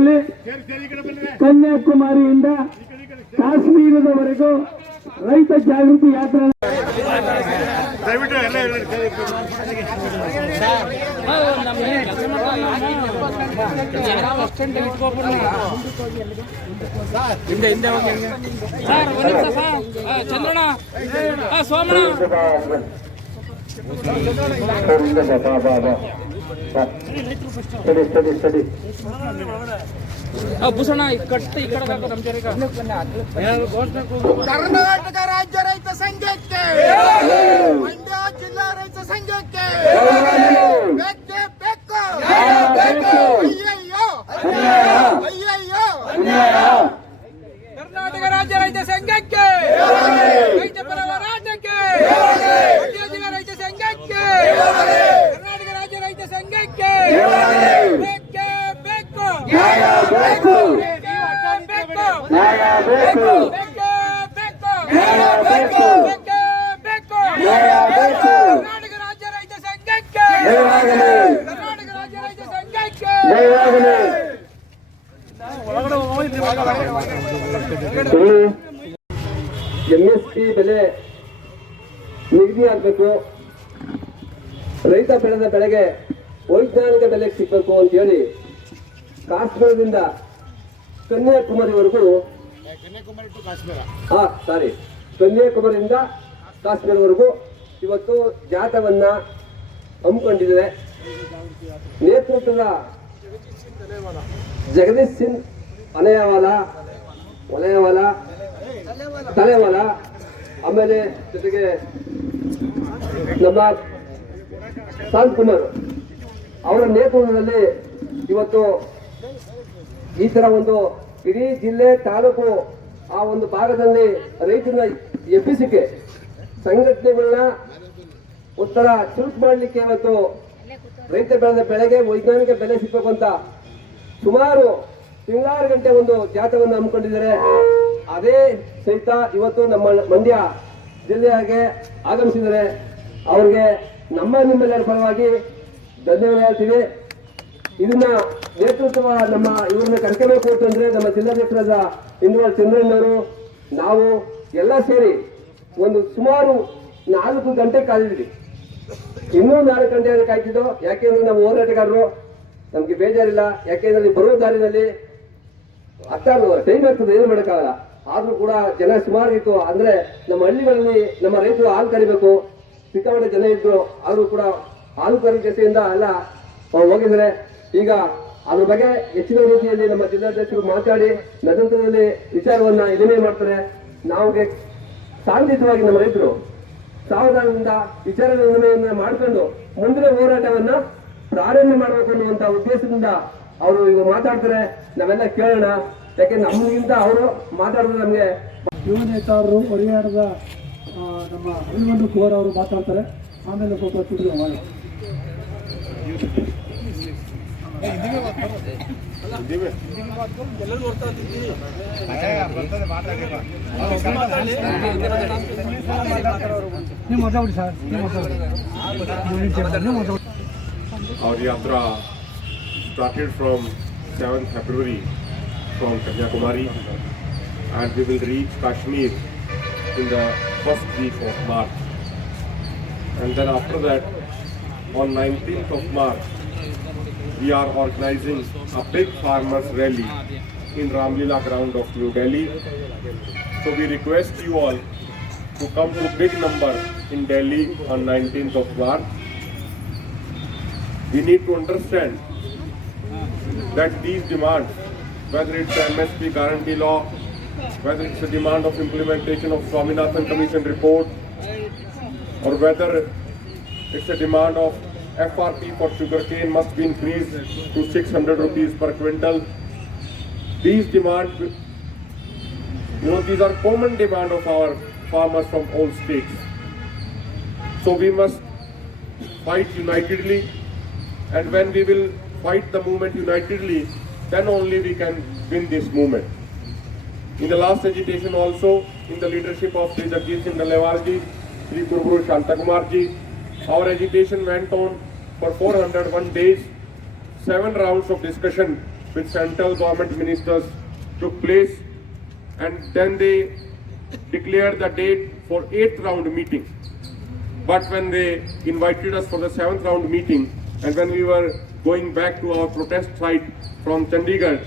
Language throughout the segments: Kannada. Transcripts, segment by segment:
ನೇತೃತ್ವದಲ್ಲಿ ಕನ್ಯಾಕುಮಾರಿಯಿಂದ ಕಾಶ್ಮೀರದವರೆಗೂ ರೈತ ಜಾಗೃತಿ ಯಾತ್ರೆ ಸೋಮಣ್ಣ ಸರಿ ಸರಿ ಸರಿ ಆ, ಭೂಷಣ ಈ ಕಟ್ಟು ಈ ಕಡೆ ಹಾಕು ನಮ್ಮ ಜೊತೆಗೆ. ಕರ್ನಾಟಕ ರಾಜ್ಯ ರೈತ ಸಂಘಕ್ಕೆ ಮಂಡ್ಯ ಜಿಲ್ಲಾ ರೈತ ಸಂಘಕ್ಕೆ ಬೇಕೇ ಬೇಕು ಅಯ್ಯಯ್ಯೋ ಅಯ್ಯಯ್ಯೋ ಕರ್ನಾಟಕ ರಾಜ್ಯ ರೈತ ಸಂಘಕ್ಕೆ ರೈತ ಪರ ಹೋರಾಟಕ್ಕೆ ಮಂಡ್ಯ ಜಿಲ್ಲಾ ರೈತ ಸಂಘಕ್ಕೆ ಕರ್ನಾಟಕ ರಾಜ್ಯ ರೈತ ಸಂಘಕ್ಕೆ ಬೇಕೇ ಬೇಕು ಬೇಕು ಬೇಕು ನ್ಯಾಯ ಬೇಕು ಬೇಕೇ ಬೇಕು ಬೇಕು ಬೇಕೇ ಬೇಕು ಬೇಕು ಕರ್ನಾಟಕ ರಾಜ್ಯ ರೈತ ಸಂಘಕ್ಕೆ ಕರ್ನಾಟಕ ರಾಜ್ಯ ರೈತ ಸಂಘಕ್ಕೆ ಎಂ ಎಸ್ ಪಿ ಬೆಲೆ ನಿಗದಿ ಆಗಬೇಕು. ರೈತ ಬೆಳೆದ ಬೆಳೆಗೆ ವೈಜ್ಞಾನಿಕ ಬೆಲೆ ಸಿಗಬೇಕು ಅಂತ ಹೇಳಿ ಕಾಶ್ಮೀರದಿಂದ ಕನ್ಯಾಕುಮಾರಿವರೆಗೂ ಹಾ ಸಾರಿ ಕನ್ಯಾಕುಮಾರಿಯಿಂದ ಕಾಶ್ಮೀರವರೆಗೂ ಇವತ್ತು ಜಾಥವನ್ನ ಹಮ್ಮಿಕೊಂಡಿದ್ದಾರೆ. ನೇತೃತ್ವದ ಜಗದೀಶ್ ಸಿಂಗ್ ಅಲಯವಾಲ ವಲಯವಾಲ ತಲೆವಾಲ ಆಮೇಲೆ ಜೊತೆಗೆ ನಮ್ಮ ಶಾಂತ್ ಕುಮಾರ್. ಅವರ ನೇತೃತ್ವದಲ್ಲಿ ಇವತ್ತು ಈ ತರ ಒಂದು ಇಡೀ ಜಿಲ್ಲೆ ತಾಲೂಕು ಆ ಒಂದು ಭಾಗದಲ್ಲಿ ರೈತರನ್ನ ಎಬ್ಬಿಸಿಕೆ ಸಂಘಟನೆಗಳನ್ನ ಉತ್ತರ ಚುರುಕು ಮಾಡಲಿಕ್ಕೆ ಇವತ್ತು ರೈತ ಬೆಳೆದ ಬೆಳೆಗೆ ವೈಜ್ಞಾನಿಕ ಬೆಲೆ ಸಿಗಬೇಕು ಅಂತ ಸುಮಾರು ತಿಂಗಳಾರು ಗಂಟೆ ಒಂದು ಜಾಥವನ್ನು ಹಮ್ಮಿಕೊಂಡಿದ್ದಾರೆ. ಅದೇ ಸಹಿತ ಇವತ್ತು ನಮ್ಮ ಮಂಡ್ಯ ಜಿಲ್ಲೆಯಾಗೆ ಆಗಮಿಸಿದರೆ ಅವ್ರಿಗೆ ನಮ್ಮ ನಿಮ್ಮೆಲ್ಲರ ಪರವಾಗಿ ಧನ್ಯವಾದ ಹೇಳ್ತೀವಿ. ಇದನ್ನ ನೇತೃತ್ವ ನಮ್ಮ ಇವ್ರನ್ನ ಕಣ್ಕಮೆ ಕೊಟ್ಟು ಅಂದ್ರೆ ನಮ್ಮ ಜಿಲ್ಲಾಧ್ಯಕ್ಷರಾದ ಇಂದ್ರವಾಲ್ ಚಂದ್ರಣ್ಣವರು, ನಾವು ಎಲ್ಲ ಸೇರಿ ಒಂದು ಸುಮಾರು ನಾಲ್ಕು ಗಂಟೆ ಕಾದಿದ್ವಿ. ಇನ್ನೂ ನಾಲ್ಕು ಗಂಟೆ ಕಾಯ್ತಿದ್ದು ಯಾಕೆಂದ್ರೆ ನಾವು ಹೋರಾಟಗಾರರು. ನಮ್ಗೆ ಬೇಜಾರಿಲ್ಲ. ಯಾಕೆಂದ್ರೆ ಬರೋ ದಾರಿನಲ್ಲಿ ಹತ್ತಾರು ಟೈಮ್ ಆಗ್ತದೆ ಏನು ಮಾಡೋಕ್ಕಾಗಲ್ಲ. ಆದ್ರೂ ಕೂಡ ಜನ ಸುಮಾರು ಇತ್ತು. ಅಂದ್ರೆ ನಮ್ಮ ಹಳ್ಳಿಗಳಲ್ಲಿ ನಮ್ಮ ರೈತರು ಹಾಲು ಕರಿಬೇಕು. ಸಿಕ್ಕಾಪಟ್ಟೆ ಜನ ಇದ್ರು. ಆದ್ರೂ ಕೂಡ ಹಾಲು ಜೊತೆಯಿಂದ ಎಲ್ಲ ಹೋಗಿದ್ದಾರೆ. ಈಗ ಅದ್ರ ಬಗ್ಗೆ ಹೆಚ್ಚಿನ ರೀತಿಯಲ್ಲಿ ನಮ್ಮ ಜಿಲ್ಲಾಧ್ಯಕ್ಷರು ಮಾತಾಡಿ ನಂತರದಲ್ಲಿ ವಿಚಾರವನ್ನ ವಿನಿಮಯ ಮಾಡ್ತಾರೆ. ನಾವಿಗೆ ಸಾಂಘಿಕವಾಗಿ ನಮ್ಮ ರೈತರು ಸಾವಧಾನದಿಂದ ವಿಚಾರ ವಿನಿಮಯವನ್ನ ಮಾಡ್ಕೊಂಡು ಮುಂದಿನ ಹೋರಾಟವನ್ನ ಪ್ರಾರಂಭ ಮಾಡಬೇಕು ಅನ್ನುವಂತ ಉದ್ದೇಶದಿಂದ ಅವರು ಈಗ ಮಾತಾಡ್ತಾರೆ. ನಾವೆಲ್ಲ ಕೇಳೋಣ. ಯಾಕೆ ನಮಗಿಂತ ಅವರು ಮಾತಾಡೋದು ನಮಗೆ ಯುವ ನೇತಾರರು ನಮ್ಮ ಅಭಿಮನ್ಯು ಕುಮಾರ್ ಅವರು ಮಾತಾಡ್ತಾರೆ. ಆಮೇಲೆ ಸ್ವಲ್ಪ Our yatra started from 7th February from Kanyakumari and we will reach Kashmir in the first week of March. And then after that, on 19th of March, we are organizing a big farmers rally in Ramlila ground of New Delhi. So we request you all to come to big number in Delhi on 19th of March we need to understand that these demands, whether it's MSP guarantee law, whether it's the demand of implementation of Swaminathan Commission report, or whether it's a demand of FRP for sugarcane must be increased to 600 rupees per quintal. These demands, you know, these are common demand of our farmers from all states. So we must fight unitedly and when we will fight the movement unitedly, then only we can win this movement. In the last agitation also, in the leadership of Sri Jagdish Singh Dalewalji, Sri Guru Shantakumarji, our agitation went on for 401 days, seven rounds of discussion with central government ministers took place and then they declared the date for eighth round meeting. But when they invited us for the seventh round meeting and when we were going back to our protest site from Chandigarh,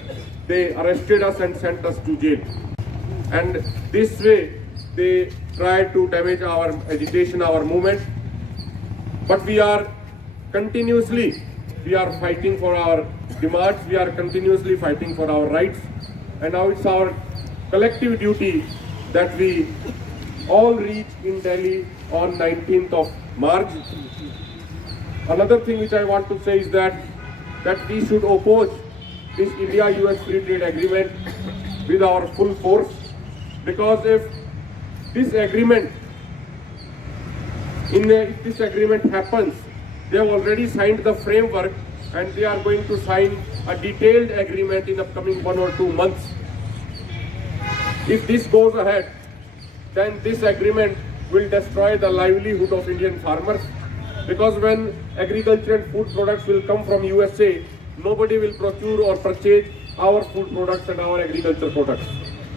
they arrested us and sent us to jail. And this way they tried to damage our agitation, our movement. But we are continuously, we are fighting for our demands, we are continuously fighting for our rights. And now it's our collective duty that we all reach in Delhi on 19th of March. Another thing which I want to say is that that we should oppose this India-US Free Trade Agreement with our full force because if this agreement in if this agreement happens, they have already signed the framework and they are going to sign a detailed agreement in the upcoming one or two months. If this goes ahead, then this agreement will destroy the livelihood of Indian farmers because when agriculture and food products will come from USA, nobody will procure or purchase our food products and our agriculture products.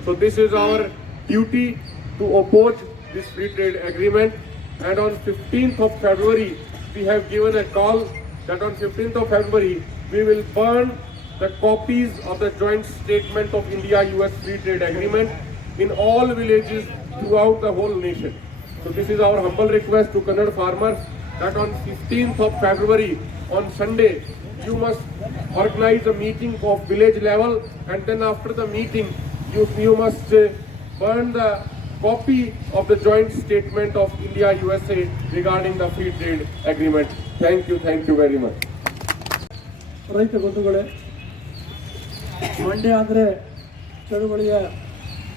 So this is our duty to oppose this free trade agreement and on 15th of February we have given a call that on 15th of February we will burn the copies of the joint statement of India-US Free Trade Agreement in all villages throughout the whole nation. So this is our humble request to Kannada farmers that on 15th of February on Sunday you must organize a meeting of village level and then after the meeting you, you must uh, burn the copy of the joint statement of India USA regarding the free trade agreement. Thank you, thank you very much. ರೈತ ಬಂಧುಗಳೇ ಮಂಡ್ಯ ಅಂದರೆ ಚಳುವಳಿಯ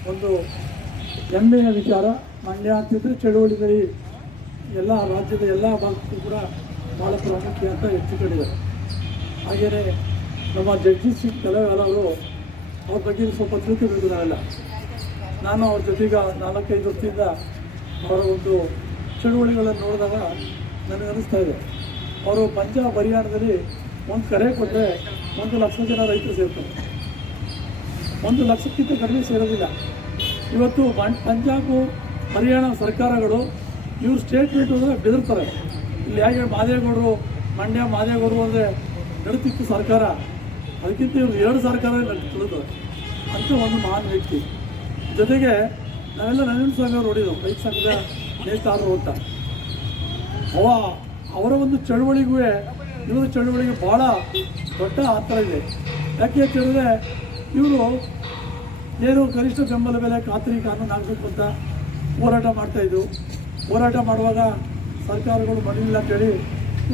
ಒಂದು ಹೆಮ್ಮೆಯ ವಿಚಾರ ಮಂಡ್ಯ ಅಂತಿದ್ರೆ ಚಳುವಳಿಯಲ್ಲಿ ಎಲ್ಲ ರಾಜ್ಯದ ಎಲ್ಲ ಭಾಗಕ್ಕೂ ಕೂಡ ಭಾಳ ಪ್ರಾಮುಖ್ಯ ಅಂತ ಹೆಚ್ಚು ಕಡಿದೆ ಹಾಗೆಯೇ ನಮ್ಮ ಜಗದೀಶ್ ಸಿಂಗ್ ತಲೆವಾಲ ಅವರು ಅವ್ರ ಬಗ್ಗೆ ಸ್ವಲ್ಪ ತಿಳ್ಕೊಬೇಕು ನಾವೆಲ್ಲ ನಾನು ಅವ್ರ ಜೊತೆಗ ನಾಲ್ಕೈದು ವರ್ಷದಿಂದ ಅವರ ಒಂದು ಚಳುವಳಿಗಳನ್ನು ನೋಡಿದಾಗ ನನಗೆ ಅನಿಸ್ತಾ ಇದೆ. ಅವರು ಪಂಜಾಬ್ ಹರಿಯಾಣದಲ್ಲಿ ಒಂದು ಕರೆ ಕೊಟ್ಟರೆ ಒಂದು ಲಕ್ಷ ಜನ ರೈತರು ಸೇರ್ತಾರೆ. ಒಂದು ಲಕ್ಷಕ್ಕಿಂತ ಕಡಿಮೆ ಸೇರೋದಿಲ್ಲ. ಇವತ್ತು ಪಂಜಾಬ್, ಹರಿಯಾಣ ಸರ್ಕಾರಗಳು ಇವ್ರು ಸ್ಟೇಟ್ಮೆಂಟ್ ಅಂದರೆ ಬೆದರ್ತಾರೆ. ಇಲ್ಲಿ ಹೇಗೆ ಮಾದೇಗೌಡರು, ಮಂಡ್ಯ ಮಾದೇಗೌಡರು ಅಂದರೆ ನಡೀತಿತ್ತು ಸರ್ಕಾರ. ಅದಕ್ಕಿಂತ ಇವರು ಎರಡು ಸರ್ಕಾರ ನಡೀತಿರೋದು ಅಂತ ಒಂದು ಮಹಾನ್ ವ್ಯಕ್ತಿ. ಜೊತೆಗೆ ನಾವೆಲ್ಲ ನವೀನ್ ಸ್ವಾಮಿ ಅವರು ನೋಡಿದ್ದು ರೈತ ಸಂಘದ ನೇತಾರರು ಅಂತ. ಅವ, ಅವರ ಒಂದು ಚಳುವಳಿಗೂ ಇವರ ಚಳುವಳಿಗೆ ಭಾಳ ದೊಡ್ಡ ಆತರ ಇದೆ. ಯಾಕೆ ಅಂತ ಇವರು ಏನು ಕನಿಷ್ಠ ಬೆಂಬಲ ಬೆಲೆ ಖಾತ್ರಿ ಕಾನೂನು ಆಗಬೇಕು ಅಂತ ಹೋರಾಟ ಮಾಡ್ತಾಯಿದ್ರು ಹೋರಾಟ ಮಾಡುವಾಗ ಸರ್ಕಾರಗಳು ಮಾಡಲಿಲ್ಲ ಅಂತೇಳಿ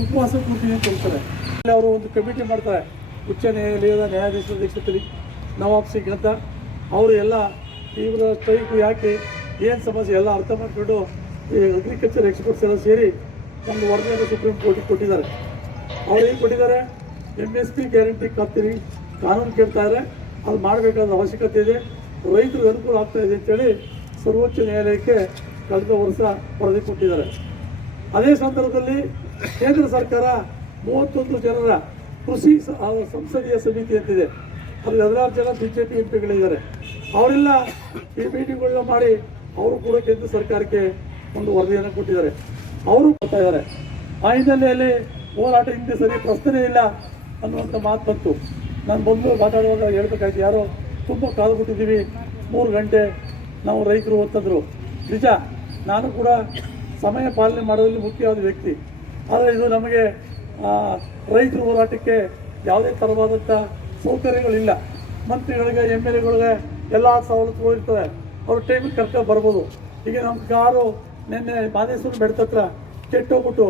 ಉಪವಾಸ ಕೂರ್ತೀನಿ ಅಂತ ಹೇಳ್ತಾರೆ ಅವರು ಒಂದು ಕಮಿಟಿ ಮಾಡ್ತಾರೆ. ಉಚ್ಚ ನ್ಯಾಯಾಲಯದ ನ್ಯಾಯಾಧೀಶರ ಅಧ್ಯಕ್ಷತೆಯಲ್ಲಿ ನವಾಬ್ ಸಿಂಗ್ ಅಂತ. ಅವರು ಎಲ್ಲ ತೀವ್ರ ಸ್ಟ್ರೈಕು ಯಾಕೆ ಏನು ಸಮಸ್ಯೆ ಎಲ್ಲ ಅರ್ಥ ಮಾಡಿಕೊಂಡು ಈ ಅಗ್ರಿಕಲ್ಚರ್ ಎಕ್ಸ್ಪರ್ಟ್ಸ್ ಎಲ್ಲ ಸೇರಿ ನಮ್ಮ ವರದಿಯನ್ನು ಸುಪ್ರೀಂ ಕೋರ್ಟಿಗೆ ಕೊಟ್ಟಿದ್ದಾರೆ. ಅವ್ರು ಏನು ಕೊಟ್ಟಿದ್ದಾರೆ? ಎಂ ಎಸ್ ಪಿ ಗ್ಯಾರಂಟಿ ಕಾಪ್ತೀರಿ ಕಾನೂನು ಕೇಳ್ತಾ ಇದ್ದಾರೆ, ಅದು ಮಾಡಬೇಕಾದ ಅವಶ್ಯಕತೆ ಇದೆ, ರೈತರಿಗೆ ಅನುಕೂಲ ಆಗ್ತಾ ಇದೆ ಅಂತೇಳಿ ಸರ್ವೋಚ್ಚ ನ್ಯಾಯಾಲಯಕ್ಕೆ ಕಳೆದ ವರ್ಷ ವರದಿ ಕೊಟ್ಟಿದ್ದಾರೆ. ಅದೇ ಸಂದರ್ಭದಲ್ಲಿ ಕೇಂದ್ರ ಸರ್ಕಾರ ಮೂವತ್ತೊಂದು ಜನರ ಕೃಷಿ ಸಂಸದೀಯ ಸಮಿತಿ ಅಂತಿದೆ. ಅಲ್ಲಿ ಹದಿನಾರು ಜನ ಬಿ ಜೆ ಪಿ ಎಂ ಅವರೆಲ್ಲ ಈ ಮೀಟಿಂಗ್ಗಳನ್ನ ಮಾಡಿ ಅವರು ಕೂಡ ಕೇಂದ್ರ ಸರ್ಕಾರಕ್ಕೆ ಒಂದು ವರದಿಯನ್ನು ಕೊಟ್ಟಿದ್ದಾರೆ. ಅವರು ಕೊಡ್ತಾ ಇದ್ದಾರೆ. ಆ ಹಿನ್ನೆಲೆಯಲ್ಲಿ ಹೋರಾಟ ಹಿಂದೆ ಸರಿ ಪ್ರಶ್ನೆ ಇಲ್ಲ ಅನ್ನುವಂಥ ಮಾತು ಬಂತು. ನಾನು ಬಂದು ಮಾತಾಡುವಾಗ ಹೇಳ್ಬೇಕಾಯ್ತು, ಯಾರೋ ತುಂಬ ಕಾದು ಬಿಟ್ಟಿದ್ದೀವಿ ಮೂರು ಗಂಟೆ ನಾವು ರೈತರು ಅಂತಂದರು ನಿಜ, ನಾನು ಕೂಡ ಸಮಯ ಪಾಲನೆ ಮಾಡೋದ್ರಲ್ಲಿ ಮುಖ್ಯವಾದ ವ್ಯಕ್ತಿ. ಆದರೆ ಇದು ನಮಗೆ ರೈತರ ಹೋರಾಟಕ್ಕೆ ಯಾವುದೇ ಥರವಾದಂಥ ಸೌಕರ್ಯಗಳಿಲ್ಲ. ಮಂತ್ರಿಗಳಿಗೆ ಎಂ ಎಲ್ ಎಗಳಿಗೆ ಎಲ್ಲ ಸವಲತ್ತುಗಳು ಇರ್ತವೆ. ಅವ್ರ ಟೈಮಿಗೆ ಕರ್ಕೊಂಡು ಬರ್ಬೋದು. ಈಗ ನಮ್ಮ ಕಾರು ನಿನ್ನೆ ಮಾದೇಶ್ವರ ಬೆಡ್ತ ಹತ್ರ ಕೆಟ್ಟೋಗ್ಬಿಟ್ಟು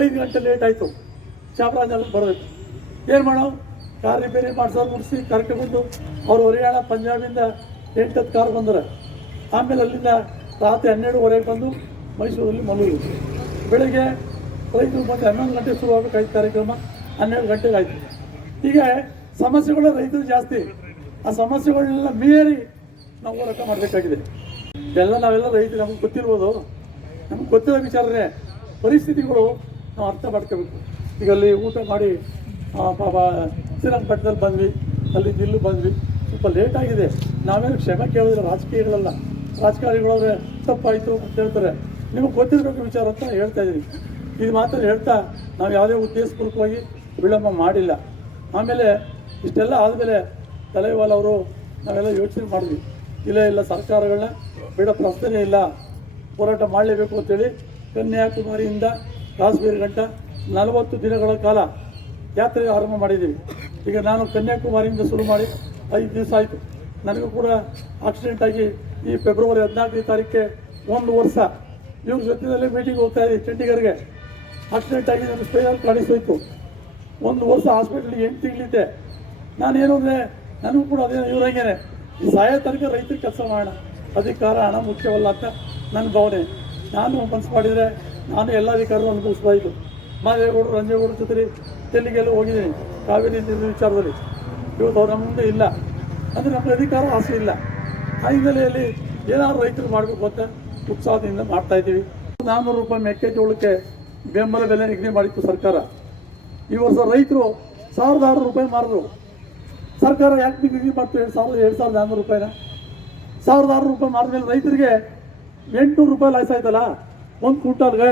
ಐದು ಗಂಟೆ ಲೇಟ್ ಆಯಿತು. ಚಾಮರಾಜನಗರ ಬರಬೇಕು. ಏನು ಮಾಡೋ ಕಾರ್ ರಿಪೇರಿ ಮುರ್ಸಿ ಮುಗಿಸಿ ಕರ್ಕೊಂಡ್ಬಂದು ಅವ್ರು ಹರಿಯಾಣ, ಪಂಜಾಬಿಂದ ಎಂಟು ಹತ್ತು ಕಾರ್ ಬಂದರೆ. ಆಮೇಲೆ ಅಲ್ಲಿಂದ ರಾತ್ರಿ ಹನ್ನೆರಡುವರೆಗೆ ಬಂದು ಮೈಸೂರಲ್ಲಿ ಮಲಗಿದ್ರು ಬೆಳಗ್ಗೆ ರೈತರು ಬಂದು ಹನ್ನೊಂದು ಗಂಟೆ ಶುರು ಆಗಬೇಕಾಯ್ತು ಕಾರ್ಯಕ್ರಮ. ಹನ್ನೆರಡು ಗಂಟೆಗೆ ಆಯಿತು. ಹೀಗೆ ಸಮಸ್ಯೆಗಳು ರೈತರು ಜಾಸ್ತಿ. ಆ ಸಮಸ್ಯೆಗಳನ್ನೆಲ್ಲ ಮೀರಿ ನಾವು ಹೋರಾಟ ಮಾಡಬೇಕಾಗಿದೆ. ಎಲ್ಲ ನಾವೆಲ್ಲ ರೈತರು, ನಮಗೆ ಗೊತ್ತಿರ್ಬೋದು. ನಮ್ಗೆ ಗೊತ್ತಿರೋ ವಿಚಾರನೇ ಪರಿಸ್ಥಿತಿಗಳು ನಾವು ಅರ್ಥ ಮಾಡ್ಕೋಬೇಕು. ಈಗ ಅಲ್ಲಿ ಊಟ ಮಾಡಿ ಪಾಪ ಶ್ರೀರಂಗಪಟ್ಟಣದಲ್ಲಿ ಬಂದ್ವಿ, ಅಲ್ಲಿ ಜಿಲ್ಲು ಬಂದ್ವಿ. ಸ್ವಲ್ಪ ಲೇಟ್ ಆಗಿದೆ. ನಾವೇನು ಕ್ಷಮೆ ಕೇಳಿದ್ರೆ ರಾಜಕೀಯಗಳಲ್ಲ. ರಾಜಕಾರಣಿಗಳವ್ರೆ, ತಪ್ಪಾಯಿತು ಅಂತ ಹೇಳ್ತಾರೆ. ನಿಮಗೆ ಗೊತ್ತಿರಬೇಕು ವಿಚಾರ ಅಂತ ಹೇಳ್ತಾ ಇದ್ದೀನಿ. ಇದು ಮಾತ್ರ ಹೇಳ್ತಾ ನಾವು ಯಾವುದೇ ಉದ್ದೇಶಪೂರ್ವಕವಾಗಿ ವಿಳಂಬ ಮಾಡಿಲ್ಲ. ಆಮೇಲೆ ಇಷ್ಟೆಲ್ಲ ಆದಮೇಲೆ ತಲೆವಾಲ್ ಅವರು ನಾವೆಲ್ಲ ಯೋಚನೆ ಮಾಡಿದ್ವಿ. ಇಲ್ಲ ಇಲ್ಲ, ಸರ್ಕಾರಗಳನ್ನ ಬೇಡ ಪ್ರಶ್ನೆ ಇಲ್ಲ. ಹೋರಾಟ ಮಾಡಲೇಬೇಕು ಅಂತೇಳಿ ಕನ್ಯಾಕುಮಾರಿಯಿಂದ ಕಾಶ್ಮೀರ ಗಂಟ ನಲವತ್ತು ದಿನಗಳ ಕಾಲ ಯಾತ್ರೆ ಆರಂಭ ಮಾಡಿದ್ದೀವಿ. ಈಗ ನಾನು ಕನ್ಯಾಕುಮಾರಿಯಿಂದ ಶುರು ಮಾಡಿ ಐದು ದಿವಸ ಆಯಿತು. ನನಗೂ ಕೂಡ ಆಕ್ಸಿಡೆಂಟ್ ಆಗಿ ಈ ಫೆಬ್ರವರಿ ಹದಿನಾಲ್ಕನೇ ತಾರೀಕಿಗೆ ಒಂದು ವರ್ಷ ಇವ್ರ ಜೊತೆಯಲ್ಲಿ ಮೀಟಿಂಗ್ ಹೋಗ್ತಾ ಇದ್ದೀವಿ ಚಂಡೀಗಢ್ಗೆ. ಆಕ್ಸಿಡೆಂಟ್ ಆಗಿ ನನಗೆ ಸ್ಪೈನಲ್ ಕಾಣಿಸೋಯ್ತು ಒಂದು ವರ್ಷ ಹಾಸ್ಪಿಟ್ಲಿಗೆ ಎಂಟು ತಿಂಗಳಿದ್ದೆ. ನಾನೇನು ಅಂದರೆ ನನಗೂ ಕೂಡ ಅದೇ ಇವ್ರಂಗೇನೆ ಸಹಾಯ ಸಾಯೋ ತನಕ ರೈತರಿಗೆ ಕೆಲಸ ಮಾಡೋಣ ಅಧಿಕಾರ, ಹಣ ಮುಖ್ಯವಲ್ಲ ಅಂತ ನನ್ನ ಭಾವನೆ. ನಾನು ಮನಸ್ಸು ಮಾಡಿದರೆ ನಾನು ಎಲ್ಲ ಅಧಿಕಾರರು ಅನುಭವಿಸ್ಬಾಯಿತು ಮಾದೇಗೌಡರು, ರಂಜೇಗೌಡರ ಜೊತೆ ಡೆಲ್ಲಿಗೆಲ್ಲ ಹೋಗಿದ್ದೀನಿ, ಕಾವೇರಿ ನೀರಿನ ವಿಚಾರದಲ್ಲಿ. ಇವತ್ತು ಅವ್ರು ನಮ್ಮ ಮುಂದೆ ಇಲ್ಲ. ಅಂದರೆ ನಮಗೆ ಅಧಿಕಾರ ಆಸೆ ಇಲ್ಲ. ಆ ಹಿನ್ನೆಲೆಯಲ್ಲಿ ಏನಾದರೂ ರೈತರು ಮಾಡಬೇಕು ಅಂತ ಉತ್ಸಾಹದಿಂದ ಮಾಡ್ತಾ ಇದ್ದೀವಿ. ನಾನ್ನೂರು ರೂಪಾಯಿ ಮೆಕ್ಕೆಜೋಳಕ್ಕೆ ಬೆಂಬಲ ಬೆಲೆ ನಿಗದಿ ಮಾಡಿತ್ತು ಸರ್ಕಾರ. ಈ ವರ್ಷ ರೈತರು ಸಾವಿರದ ಆರು ರೂಪಾಯಿ ಮಾರಿದ್ರು. ಸರ್ಕಾರ ಯಾಕೆ ನಿಗದಿ ಮಾಡ್ತು ಎರಡು ಸಾವಿರದ ಎರಡು ಸಾವಿರದ ನಾನ್ನೂರು ರೂಪಾಯಿನ? ಸಾವಿರದ ಆರು ರೂಪಾಯಿ ಮಾಡಿದ್ಮೇಲೆ ರೈತರಿಗೆ ಎಂಟುನೂರು ರೂಪಾಯಿ ಲಾಸ್ ಆಯ್ತಲ್ಲ? ಒಂದು ಕ್ವಿಂಟಾಲ್ಗೆ?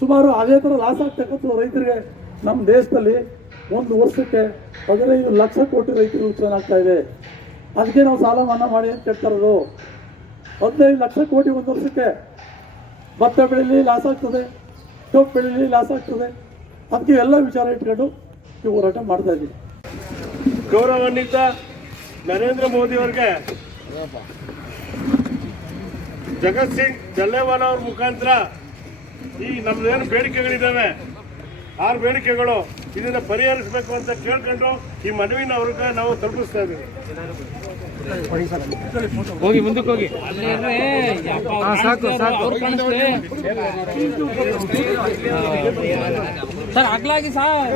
ಸುಮಾರು ಅದೇ ಥರ ಲಾಸ್ ಆಗ್ತಕ್ಕಂಥ ರೈತರಿಗೆ ನಮ್ಮ ದೇಶದಲ್ಲಿ ಒಂದು ವರ್ಷಕ್ಕೆ ಹದಿನೈದು ಲಕ್ಷ ಕೋಟಿ ರೈತರು ನುಕ್ಸಾನ ಇದೆ. ಅದಕ್ಕೆ ನಾವು ಸಾಲ ಮನ್ನಾ ಮಾಡಿ ಅಂತ ಕೇಳ್ತಾ ಇರೋದು. ಹದಿನೈದು ಲಕ್ಷ ಕೋಟಿ ಒಂದು ವರ್ಷಕ್ಕೆ ಭತ್ತ ಬೆಳೀಲಿ ಲಾಸ್ ಆಗ್ತದೆ, ಕಬ್ಬು ಬೆಳೀಲಿ ಲಾಸ್ ಆಗ್ತದೆ. ಅದಕ್ಕೆ ಎಲ್ಲ ವಿಚಾರ ಇಟ್ಕೊಂಡು ಹೋರಾಟ ಮಾಡ್ತಾ ಇದ್ದೀವಿ. ಗೌರವಾನ್ವಿತ ನರೇಂದ್ರ ಮೋದಿ ಅವ್ರಿಗೆ ಜಗತ್ ಸಿಂಗ್ ಜಲ್ಲೇವಾಲ ಅವ್ರ ಮುಖಾಂತರ ಈ ನಮ್ದೇನು ಬೇಡಿಕೆಗಳಿದ್ದಾವೆ ಆರು ಬೇಡಿಕೆಗಳು ಇದನ್ನ ಪರಿಹರಿಸಬೇಕು ಅಂತ ಕೇಳ್ಕೊಂಡು ಈ ಮನವಿನ ಅವ್ರಿಗೆ ನಾವು ತಲುಪಿಸ್ತಾ ಇದ್ದೀವಿ. ಹೋಗಿ ಮುಂದಕ್ಕೆ ಹೋಗಿ. ಸಾಕು ಸಾಕು. ಸರ್ ಆಗ್ಲಾಗಿ ಸರ್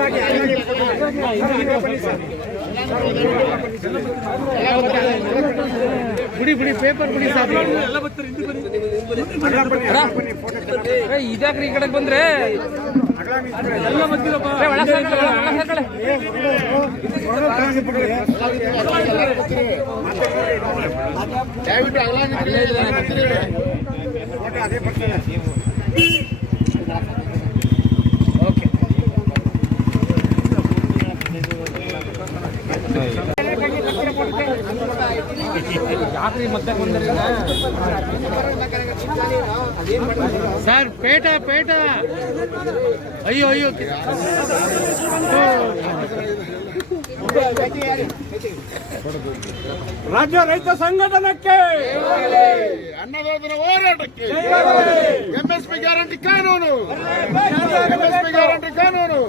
ಬಿಡಿ ಬಿಡಿ ಪೇಪರ್ ಬಿಡಿ ಸರ್ ಇದ್ಯಾಕ್ರಿ ಈ ಕಡೆಗೆ ಬಂದ್ರೆ ಏ, ಒಳ ಸರ್ಕಳೆ, ಒಳ ಸರ್ಕಳೆ. ಯಾಕ್ರಿ ಮತ್ತೆ ಬಂದ್ರಿ ಸರ್ ಪೇಟ ಪೇಟ ಅಯ್ಯೋ ಅಯ್ಯೋ ರಾಜ್ಯ ರೈತ ಸಂಘಟನೆಗೆ ಅನ್ನದಾತರ ಹೋರಾಟಕ್ಕೆ ಎಂಎಸ್ಪಿ ಗ್ಯಾರಂಟಿ ಕಾನೂನು ಎಂಎಸ್ಪಿ ಗ್ಯಾರಂಟಿ ಕಾನೂನು